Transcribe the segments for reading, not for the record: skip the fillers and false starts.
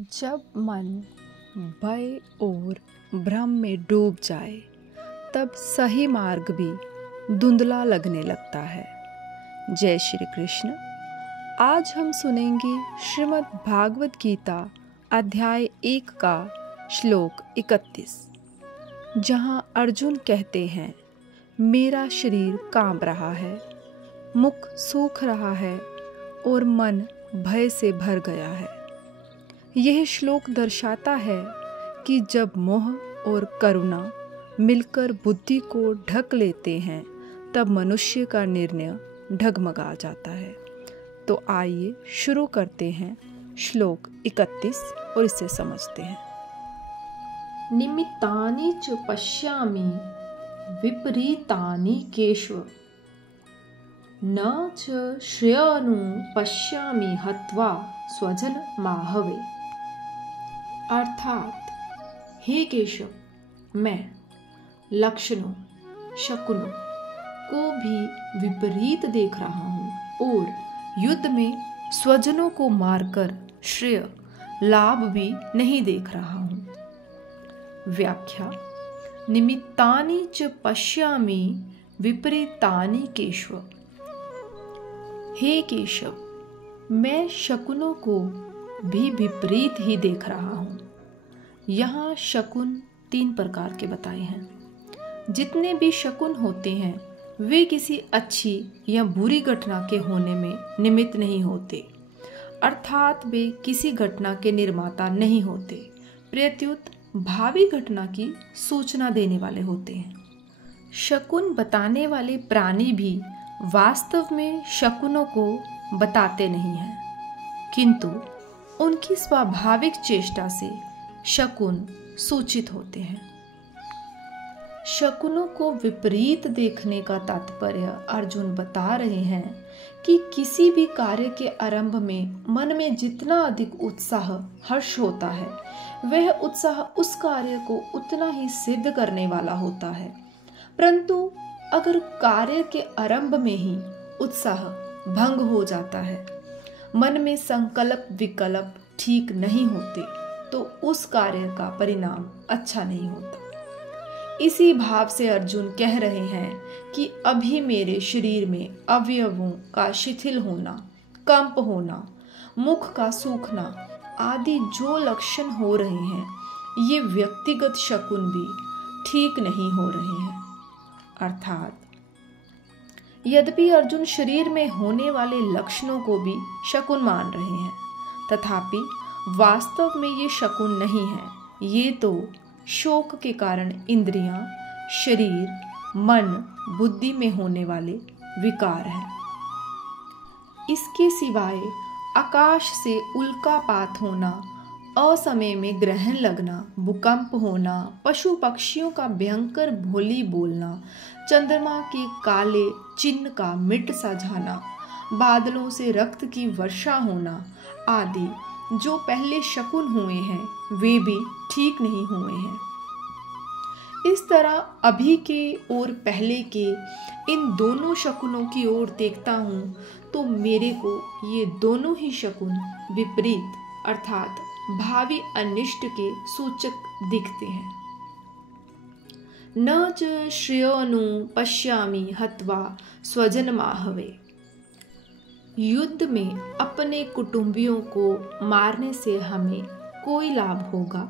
जब मन भय और भ्रम में डूब जाए तब सही मार्ग भी धुंधला लगने लगता है। जय श्री कृष्ण। आज हम सुनेंगे श्रीमद् भागवत गीता अध्याय 1 का श्लोक 31, जहाँ अर्जुन कहते हैं, मेरा शरीर कांप रहा है, मुख सूख रहा है और मन भय से भर गया है। यह श्लोक दर्शाता है कि जब मोह और करुणा मिलकर बुद्धि को ढक लेते हैं तब मनुष्य का निर्णय डगमगा जाता है। तो आइए शुरू करते हैं श्लोक 31 और इसे समझते हैं। निमित्तानि च पश्यामि विपरीतानि केशव, न च श्रेयानु पश्यामि हत्वा स्वजन माहवे। अर्थात, हे केशव, मैं लक्षणों शकुनों को भी विपरीत देख रहा हूँ और युद्ध में स्वजनों को मारकर श्रेय लाभ भी नहीं देख रहा हूँ। व्याख्या: निमित्तानि च पश्यामि विपरीतानि केशव। हे केशव, मैं शकुनों को भी विपरीत ही देख रहा हूँ। यहाँ शकुन 3 प्रकार के बताए हैं। जितने भी शकुन होते हैं वे किसी अच्छी या बुरी घटना के होने में निमित्त नहीं होते, अर्थात वे किसी घटना के निर्माता नहीं होते, प्रत्युत भावी घटना की सूचना देने वाले होते हैं। शकुन बताने वाले प्राणी भी वास्तव में शकुनों को बताते नहीं हैं, किंतु उनकी स्वाभाविक चेष्टा से शकुन सूचित होते हैं। शकुनों को विपरीत देखने का तात्पर्य अर्जुन बता रहे हैं कि किसी भी कार्य के आरंभ में मन में जितना अधिक उत्साह हर्ष होता है, वह उत्साह उस कार्य को उतना ही सिद्ध करने वाला होता है। परंतु अगर कार्य के आरंभ में ही उत्साह भंग हो जाता है, मन में संकल्प विकल्प ठीक नहीं होते, तो उस कार्य का परिणाम अच्छा नहीं होता। इसी भाव से अर्जुन कह रहे हैं कि अभी मेरे शरीर में अवयवों का शिथिल होना, कंप होना, मुख का सूखना आदि जो लक्षण हो रहे हैं, ये व्यक्तिगत शकुन भी ठीक नहीं हो रहे हैं। अर्थात, यद्यपि अर्जुन शरीर में होने वाले लक्षणों को भी शकुन मान रहे हैं, तथापि वास्तव में ये शकुन नहीं है। ये तो शोक के कारण इंद्रियां, शरीर, मन, बुद्धि में होने वाले विकार हैं। इसके सिवाय आकाश से उल्कापात होना, असमय में ग्रहण लगना, भूकंप होना, पशु पक्षियों का भयंकर बोली बोलना, चंद्रमा के काले चिन्ह का मिट सा जाना, बादलों से रक्त की वर्षा होना आदि जो पहले शकुन हुए हैं वे भी ठीक नहीं हुए हैं। इस तरह अभी के और पहले के इन दोनों शकुनों की ओर देखता हूँ तो मेरे को ये दोनों ही शकुन विपरीत अर्थात भावी अनिष्ट के सूचक दिखते हैं। न च श्रेयोनु पश्यामि हत्वा स्वजन माहवे। युद्ध में अपने कुटुंबियों को मारने से हमें कोई लाभ होगा,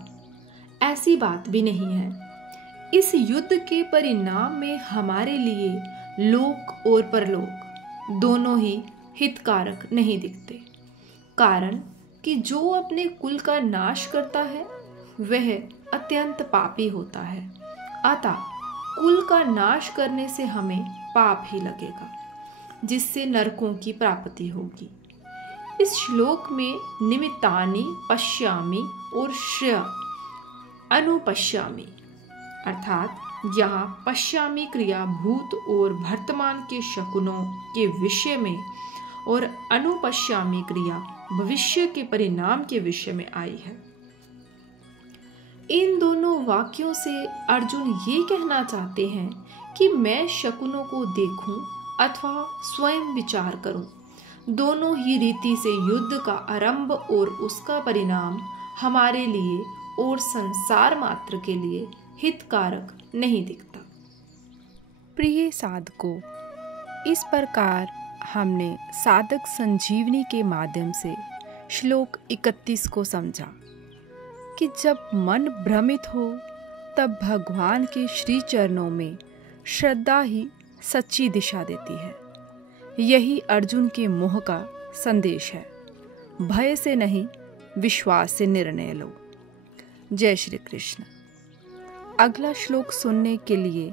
ऐसी बात भी नहीं है। इस युद्ध के परिणाम में हमारे लिए लोक और परलोक दोनों ही हितकारक नहीं दिखते, कारण कि जो अपने कुल का नाश करता है वह अत्यंत पापी होता है। अतः कुल का नाश करने से हमें पाप ही लगेगा, जिससे नरकों की प्राप्ति होगी। इस श्लोक में निमित्तानि पश्यामि और श्रेय अनुपश्यामि, अर्थात यहाँ पश्यामि क्रिया भूत और वर्तमान के शकुनों के विषय में और अनुपश्यामि क्रिया भविष्य के परिणाम के विषय में आई है। इन दोनों वाक्यों से अर्जुन ये कहना चाहते हैं कि मैं शकुनों को देखूं अथवा स्वयं विचार करूं, दोनों ही रीति से युद्ध का आरंभ और उसका परिणाम हमारे लिए और संसार मात्र के लिए हितकारक नहीं दिखता। प्रिय साधकों, इस प्रकार हमने साधक संजीवनी के माध्यम से श्लोक 31 को समझा कि जब मन भ्रमित हो तब भगवान के श्री चरणों में श्रद्धा ही सच्ची दिशा देती है। यही अर्जुन के मोह का संदेश है। भय से नहीं, विश्वास से निर्णय लो। जय श्री कृष्ण। अगला श्लोक सुनने के लिए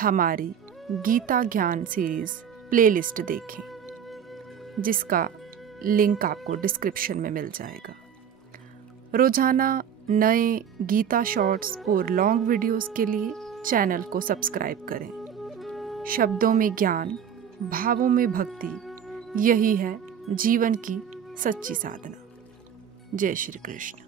हमारी गीता ज्ञान सीरीज प्लेलिस्ट देखें, जिसका लिंक आपको डिस्क्रिप्शन में मिल जाएगा। रोजाना नए गीता शॉर्ट्स और लॉन्ग वीडियोस के लिए चैनल को सब्सक्राइब करें। शब्दों में ज्ञान, भावों में भक्ति, यही है जीवन की सच्ची साधना। जय श्री कृष्ण।